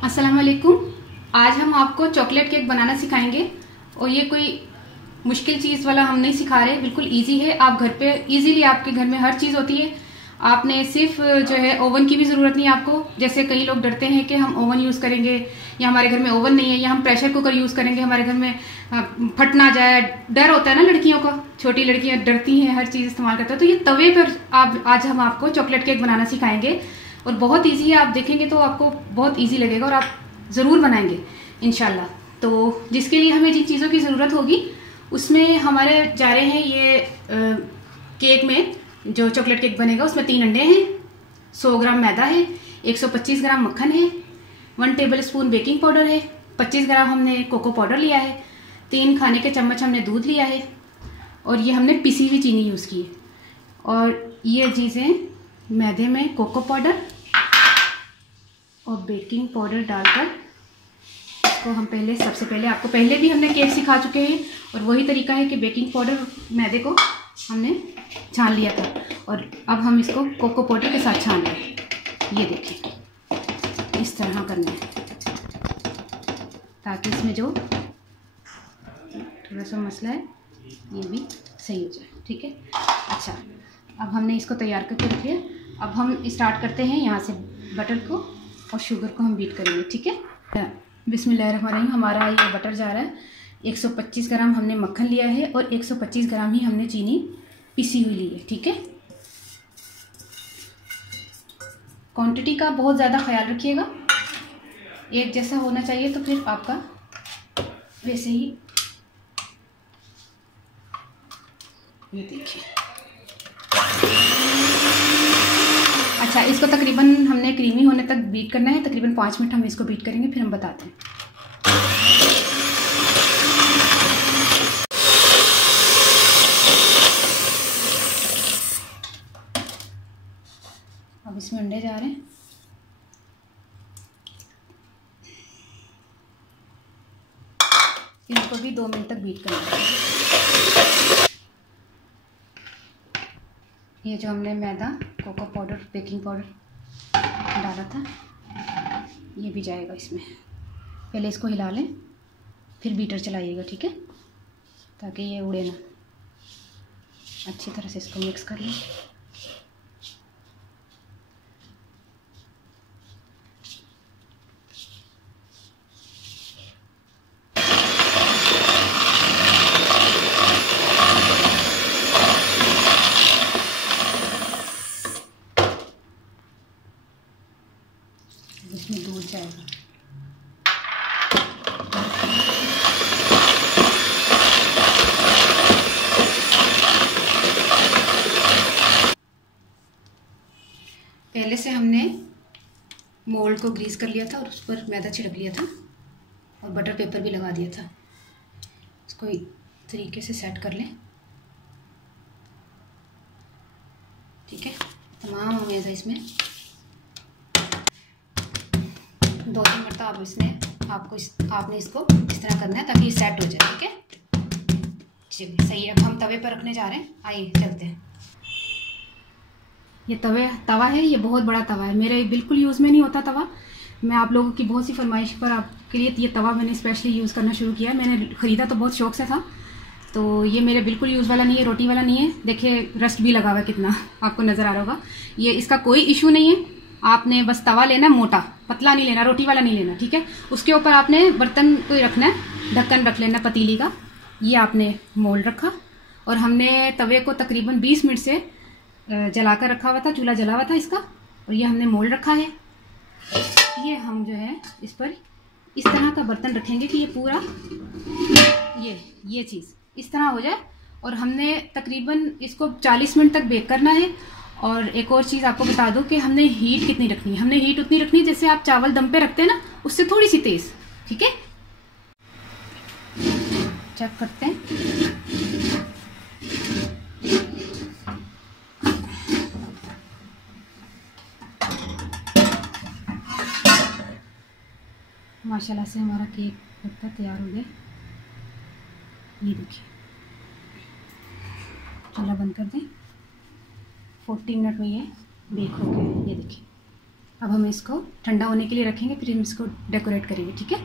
अस्सलाम वालेकुम। आज हम आपको चॉकलेट केक बनाना सिखाएंगे और ये कोई मुश्किल चीज़ वाला हम नहीं सिखा रहे, बिल्कुल इजी है। आप घर पे इजीली, आपके घर में हर चीज़ होती है। आपने सिर्फ जो है ओवन की भी ज़रूरत नहीं है आपको। जैसे कई लोग डरते हैं कि हम ओवन यूज़ करेंगे या हमारे घर में ओवन नहीं है या हम प्रेशर कुकर यूज़ करेंगे, हमारे घर में फट ना जाए, डर होता है ना लड़कियों का। छोटी लड़कियां डरती हैं हर चीज़ इस्तेमाल करते हैं। तो ये तवे पर आज हम आपको चॉकलेट केक बनाना सिखाएंगे और बहुत ईजी है। आप देखेंगे तो आपको बहुत ईजी लगेगा और आप ज़रूर बनाएंगे इंशाल्लाह। तो जिसके लिए हमें जिन चीज़ों की ज़रूरत होगी उसमें हमारे जा रहे हैं ये केक में जो चॉकलेट केक बनेगा उसमें 3 अंडे हैं, 100 ग्राम मैदा है, 125 ग्राम मक्खन है, 1 टेबल स्पून बेकिंग पाउडर है, 25 ग्राम हमने कोको पाउडर लिया है, 3 खाने के चम्मच हमने दूध लिया है और ये हमने पिसी हुई चीनी यूज़ की है। और ये चीज़ें मैदे में कोको पाउडर और बेकिंग पाउडर डालकर इसको हम सबसे पहले आपको पहले भी हमने केक सिखा चुके हैं और वही तरीका है कि बेकिंग पाउडर मैदे को हमने छान लिया था और अब हम इसको कोको पाउडर के साथ छान लें। ये देखिए इस तरह करना है ताकि इसमें जो थोड़ा सा मसला है ये भी सही हो जाए। ठीक है, अच्छा अब हमने इसको तैयार करके रख लिया। अब हम स्टार्ट करते हैं यहाँ से बटर को और शुगर को हम बीट करेंगे। ठीक है, बिस्मिल्लाहिर्रहमानिर्रहीम। हमारा ये बटर जा रहा है। 125 ग्राम हमने मक्खन लिया है और 125 ग्राम ही हमने चीनी पिसी हुई ली है। ठीक है, क्वांटिटी का बहुत ज़्यादा ख्याल रखिएगा, एक जैसा होना चाहिए तो फिर आपका वैसे ही। ये देखिए, अच्छा इसको तकरीबन हमने क्रीमी होने तक बीट करना है। तकरीबन 5 मिनट हम इसको बीट करेंगे, फिर हम बताते हैं। अब इसमें अंडे जा रहे हैं। इनको भी 2 मिनट तक बीट करना है। ये जो हमने मैदा, कोको पाउडर, बेकिंग पाउडर डाला था ये भी जाएगा इसमें। पहले इसको हिला लें फिर बीटर चलाइएगा। ठीक है, ताकि ये उड़े ना। अच्छी तरह से इसको मिक्स कर लें। इसमें दूध जाएगा। पहले से हमने मोल्ड को ग्रीस कर लिया था और उस पर मैदा छिड़क लिया था और बटर पेपर भी लगा दिया था। इसको इस तरीके से सेट कर लें। ठीक है, तमाम मैदा इसमें 2-3 मरतबा आपने इसको इस तरह करना है ताकि ये सेट हो जाए। ठीक है, चलिए सही है। अब हम तवे पर रखने जा रहे हैं, आइए चलते हैं। ये तवा है, ये बहुत बड़ा तवा है। मेरे बिल्कुल यूज़ में नहीं होता तवा। मैं आप लोगों की बहुत सी फरमाइश पर आपके लिए ये तवा मैंने स्पेशली यूज़ करना शुरू किया। मैंने ख़रीदा तो बहुत शौक से था, तो ये मेरे बिल्कुल यूज़ वाला नहीं है, रोटी वाला नहीं है। देखिए रस्ट भी लगा हुआ है कितना, आपको नज़र आ रहा होगा। ये इसका कोई इशू नहीं है। आपने बस तवा लेना, मोटा पतला नहीं लेना, रोटी वाला नहीं लेना। ठीक है, उसके ऊपर आपने बर्तन को रखना है, ढक्कन रख लेना पतीली का। ये आपने मोल्ड रखा और हमने तवे को तकरीबन 20 मिनट से जला कर रखा हुआ था, चूल्हा जला हुआ था इसका। और ये हमने मोल्ड रखा है। ये हम जो है इस पर इस तरह का बर्तन रखेंगे कि ये पूरा ये चीज़ इस तरह हो जाए। और हमने तकरीबन इसको 40 मिनट तक बेक करना है। और एक और चीज़ आपको बता दूं कि हमने हीट कितनी रखनी है। हमने हीट उतनी रखनी है जैसे आप चावल दम पे रखते हैं ना, उससे थोड़ी सी तेज़। ठीक है, चेक करते हैं। माशाल्लाह से हमारा केक लगता तैयार हो गया। ये देखिए, चूल्हा बंद कर दें। 40 मिनट में ये बेक हो गया। ये देखिए अब हम इसको ठंडा होने के लिए रखेंगे, फिर हम इसको डेकोरेट करेंगे। ठीक है,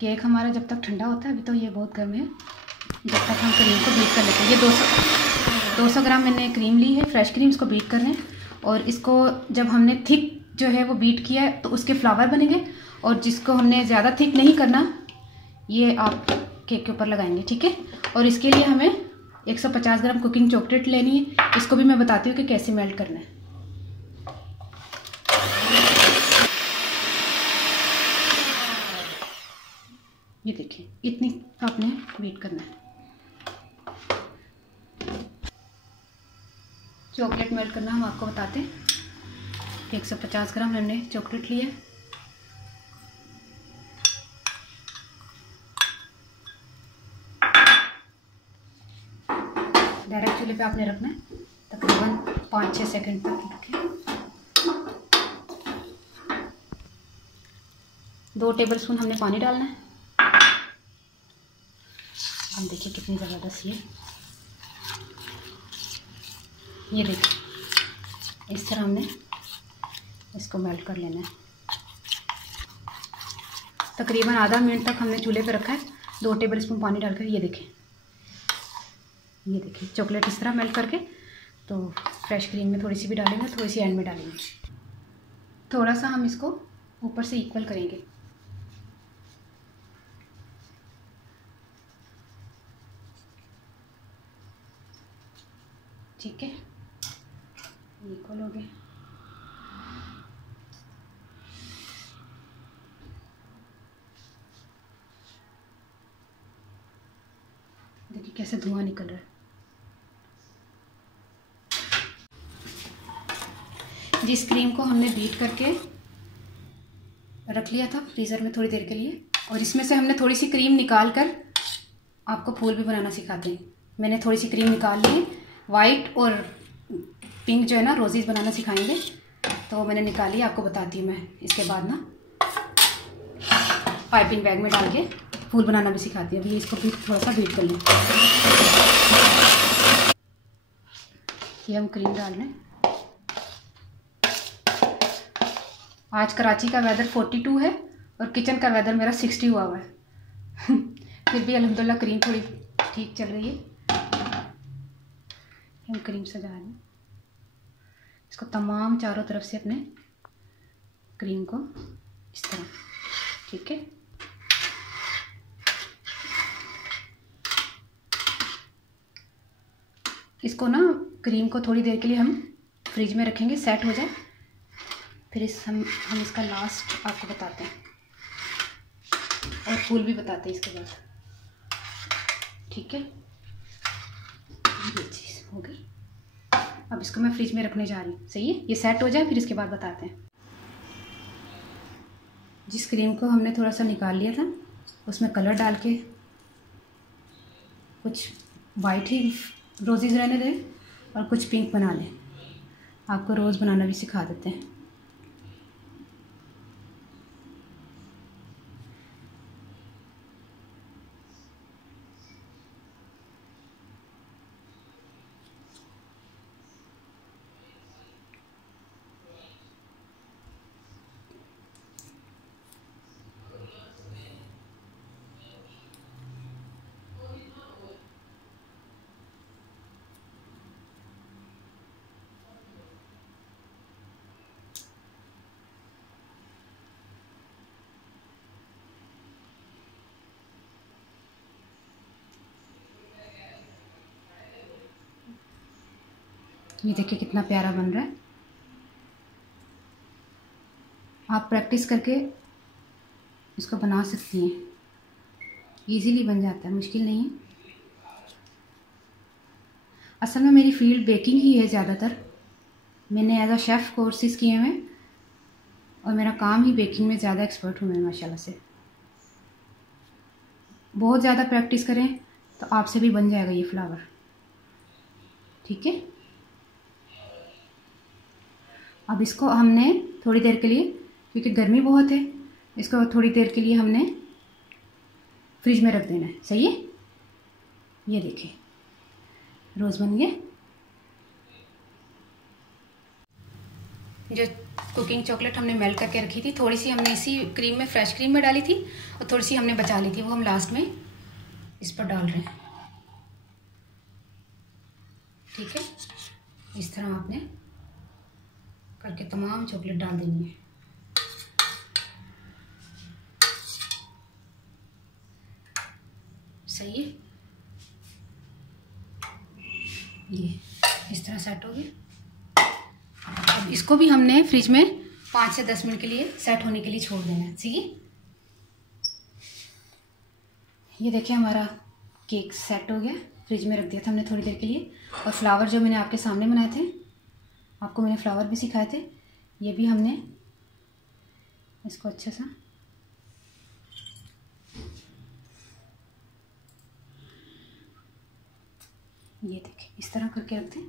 केक हमारा जब तक ठंडा होता है, अभी तो ये बहुत गर्म है, जब तक हम क्रीम को बीट कर लेते हैं। ये 200 ग्राम मैंने क्रीम ली है, फ्रेश क्रीम। इसको बीट कर रहे हैं, और इसको जब हमने थिक जो है वो बीट किया है तो उसके फ्लावर बनेंगे, और जिसको हमने ज़्यादा थिक नहीं करना, ये आप केक के ऊपर लगाएंगे। ठीक है, और इसके लिए हमें 150 ग्राम कुकिंग चॉकलेट लेनी है। इसको भी मैं बताती हूँ कि कैसे मेल्ट करना है। ये देखिए, इतनी आपने बीट करना है। चॉकलेट मेल्ट करना हम आपको बताते हैं। 150 ग्राम हमने चॉकलेट लिया है। डायरेक्ट चूल्हे पे आपने रखना है, तकरीबन 5-6 सेकंड तक रखें। 2 टेबलस्पून हमने पानी डालना है। हम देखिए कितनी ज़बरदस्त ये देखिए, इस तरह हमने इसको मेल्ट कर लेना है। तकरीबन आधा मिनट तक हमने चूल्हे पे रखा है, 2 टेबलस्पून पानी डालकर। ये देखिए चॉकलेट इस तरह मेल्ट करके। तो फ्रेश क्रीम में थोड़ी सी भी डालेंगे, थोड़ी सी एंड में डालेंगे। थोड़ा सा हम इसको ऊपर से इक्वल करेंगे। ठीक है, इक्वल हो गया। देखिए कैसे धुआं निकल रहा है। जिस क्रीम को हमने बीट करके रख लिया था फ्रीज़र में थोड़ी देर के लिए, और इसमें से हमने थोड़ी सी क्रीम निकाल कर आपको फूल भी बनाना सिखाते हैं। मैंने थोड़ी सी क्रीम निकाल ली है, वाइट और पिंक जो है ना, रोजेज बनाना सिखाएंगे, तो मैंने निकाली, आपको बताती हूँ मैं। इसके बाद ना पाइपिंग बैग में डाल के फूल बनाना भी सिखाती हूँ। अभी इसको भी थोड़ा सा बीट कर लें। ये हम क्रीम डाल लें। आज कराची का वेदर 42 है और किचन का वेदर मेरा 60 हुआ है। फिर भी अल्हम्दुलिल्लाह क्रीम थोड़ी ठीक चल रही है। हम क्रीम सजा लें इसको तमाम चारों तरफ से, अपने क्रीम को इस तरह। ठीक है, इसको ना क्रीम को थोड़ी देर के लिए हम फ्रिज में रखेंगे, सेट हो जाए, फिर हम इसका लास्ट आपको बताते हैं, और फूल भी बताते हैं इसके बाद। ठीक है, ये चीज़ हो गई। अब इसको मैं फ्रिज में रखने जा रही हूँ। सही है, ये सेट हो जाए फिर इसके बाद बताते हैं। जिस क्रीम को हमने थोड़ा सा निकाल लिया था, उसमें कलर डाल के कुछ वाइट ही रोजेज रहने दें और कुछ पिंक बना लें। आपको रोज़ बनाना भी सिखा देते हैं। ये देखिए कितना प्यारा बन रहा है। आप प्रैक्टिस करके इसको बना सकती हैं, इजीली बन जाता है, मुश्किल नहीं है। असल में मेरी फील्ड बेकिंग ही है ज़्यादातर। मैंने एज अ शेफ़ कोर्सेज किए हैं और मेरा काम ही बेकिंग में ज़्यादा एक्सपर्ट हूँ मैं, माशाल्लाह से। बहुत ज़्यादा प्रैक्टिस करें तो आपसे भी बन जाएगा ये फ्लावर। ठीक है, अब इसको हमने थोड़ी देर के लिए, क्योंकि गर्मी बहुत है, इसको थोड़ी देर के लिए हमने फ्रिज में रख देना है। सही है, ये देखिए रोज़ बन गए। जो कुकिंग चॉकलेट हमने मेल्ट करके रखी थी, थोड़ी सी हमने इसी क्रीम में, फ्रेश क्रीम में डाली थी और थोड़ी सी हमने बचा ली थी, वो हम लास्ट में इस पर डाल रहे हैं। ठीक है, इस तरह आपने करके तमाम चॉकलेट डाल देनी है। सही है, ये इस तरह सेट हो गया। अब इसको भी हमने फ्रिज में 5 से 10 मिनट के लिए सेट होने के लिए छोड़ देना है। ठीक है, ये देखिए हमारा केक सेट हो गया, फ्रिज में रख दिया था हमने थोड़ी देर के लिए। और फ्लावर जो मैंने आपके सामने बनाए थे, आपको मैंने फ्लावर भी सिखाए थे, ये भी हमने इसको अच्छे से ये देखिए इस तरह करके रख दें।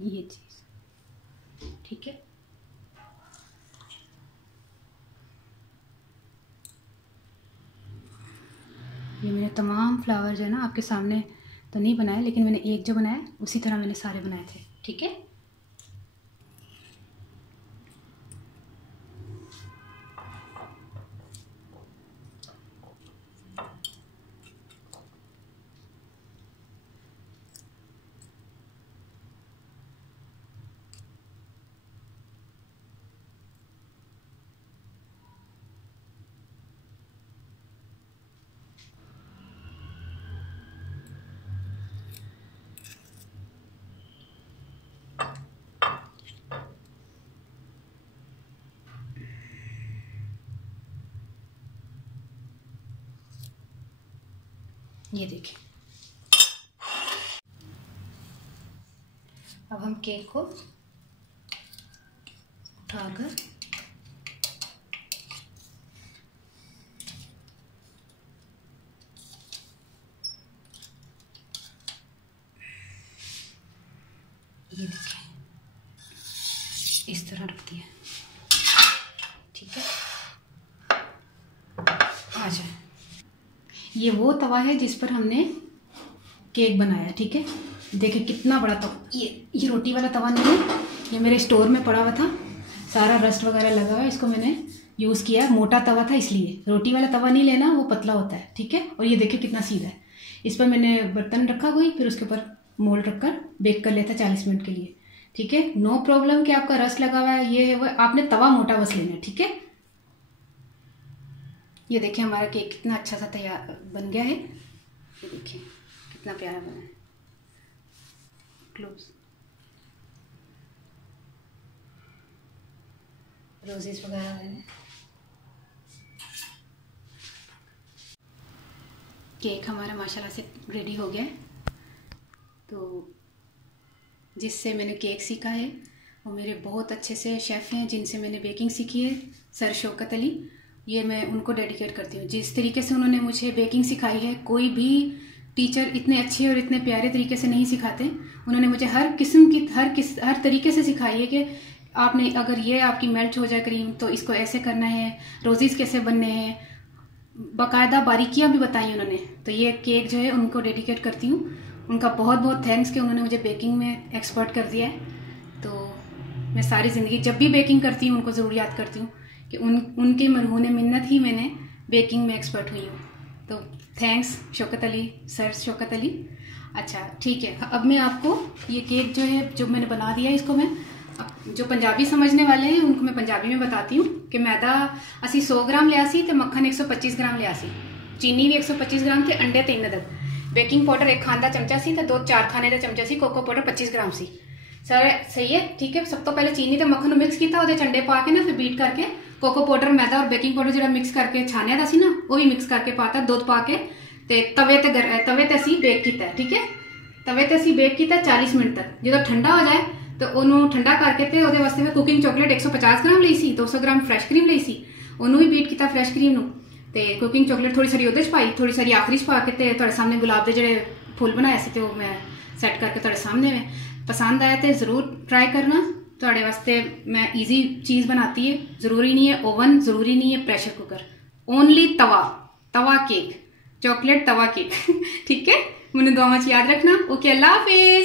ये चीज ठीक है। ये मैंने तमाम फ्लावर जो है ना आपके सामने तो नहीं बनाए, लेकिन मैंने एक जो बनाया उसी तरह मैंने सारे बनाए थे। ठीक है, ये देखिए। अब हम केक को उठाकर ये देखिए इस तरह रख दिया। ठीक है, आ जाए। ये वो तवा है जिस पर हमने केक बनाया। ठीक है, देखिए कितना बड़ा तवा। ये रोटी वाला तवा नहीं है, ये मेरे स्टोर में पड़ा हुआ था, सारा रस्ट वगैरह लगा हुआ है, इसको मैंने यूज़ किया। मोटा तवा था इसलिए, रोटी वाला तवा नहीं लेना, वो पतला होता है। ठीक है, और ये देखिए कितना सीधा है। इस पर मैंने बर्तन रखा हुई, फिर उसके ऊपर मोल्ड रखकर बेक कर लेता 40 मिनट के लिए। ठीक है, नो प्रॉब्लम कि आपका रस्ट लगा हुआ है, ये है वो, आपने तवा मोटा बस लेना है। ठीक है, ये देखिए हमारा केक कितना अच्छा सा तैयार बन गया है। ये देखिए कितना प्यारा बना है। क्लोज रोजेस वगैरह है। केक हमारा माशाल्लाह से रेडी हो गया है। तो जिससे मैंने केक सीखा है वो मेरे बहुत अच्छे से शेफ़ हैं, जिनसे मैंने बेकिंग सीखी है, सर शौकत अली। ये मैं उनको डेडिकेट करती हूँ। जिस तरीके से उन्होंने मुझे बेकिंग सिखाई है, कोई भी टीचर इतने अच्छे और इतने प्यारे तरीके से नहीं सिखाते। उन्होंने मुझे हर किस्म की हर तरीके से सिखाई है कि आपने अगर ये आपकी मेल्ट हो जाए क्रीम तो इसको ऐसे करना है, रोज़ीज़ कैसे बनने हैं, बाकायदा बारीकियाँ भी बताई उन्होंने। तो ये केक जो है उनको डेडिकेट करती हूँ। उनका बहुत बहुत थैंक्स कि उन्होंने मुझे बेकिंग में एक्सपर्ट कर दिया है। तो मैं सारी ज़िंदगी जब भी बेकिंग करती हूँ उनको ज़रूर याद करती हूँ कि उनके मरहून मिन्नत ही मैंने बेकिंग में एक्सपर्ट हुई हूँ। तो थैंक्स शौकत अली, सर शौकत अली। अच्छा ठीक है, अब मैं आपको ये केक जो है जो मैंने बना दिया है, इसको मैं जो पंजाबी समझने वाले हैं उनको मैं पंजाबी में बताती हूँ कि मैदा असी 100 ग्राम लिया सी, तो मक्खन 125 ग्राम लिया सी, चीनी भी 125 ग्राम थे, अंडे 3 अदद, बेकिंग पाउडर 1 खाने का चमचा सी, तो 2-4 खाने का चमचा सी, कोको पाउडर 25 ग्राम सी। सर सही है, ठीक है। सब तो पहले चीनी तो मक्खन मिक्स किया, वो अंडे पा के ना फिर बीट करके कोको पाउडर मैदा और बेकिंग पाउडर जो मिक्स करके छानिया था सी ना, वो भी मिक्स करके पाता, दूध पा के ते तवे ते असी बेक किया। ठीक है, तवे ते असी बेक किया 40 मिनट तक। जो ठंडा हो जाए तो उन्होंने ठंडा करके ते ਉਹਦੇ ਵਾਸਤੇ मैं कुकिंग चॉकलेट 150 ग्राम ਲਈ ਸੀ, 200 ग्राम फ्रैश क्रीम ਲਈ ਸੀ, ਉਹਨੂੰ ਵੀ बीट किया फ्रैश क्रीम ਨੂੰ, ਤੇ कुकिंग चॉकलेट थोड़ी सारी ਉਹਦੇ ਚ ਪਾਈ, थोड़ी सारी आखिरी ਚ ਪਾ ਕੇ ਤੇ ਤੁਹਾਡੇ ਸਾਹਮਣੇ ਗੁਲਾਬ ਦੇ ਜਿਹੜੇ फुल बनाए थे तो मैं सैट करके थोड़े सामने में। पसंद आया तो ज़रूर ट्राई करना। ਤੁਹਾਡੇ ਵਾਸਤੇ मैं ईजी चीज बनाती है। जरूरी नहीं है ओवन, जरूरी नहीं है प्रेशर कुकर, ओनली तवा केक, चॉकलेट तवा केक। ठीक है, मैंने दुआ में याद रखना। ओके, अल्लाह हाफिज।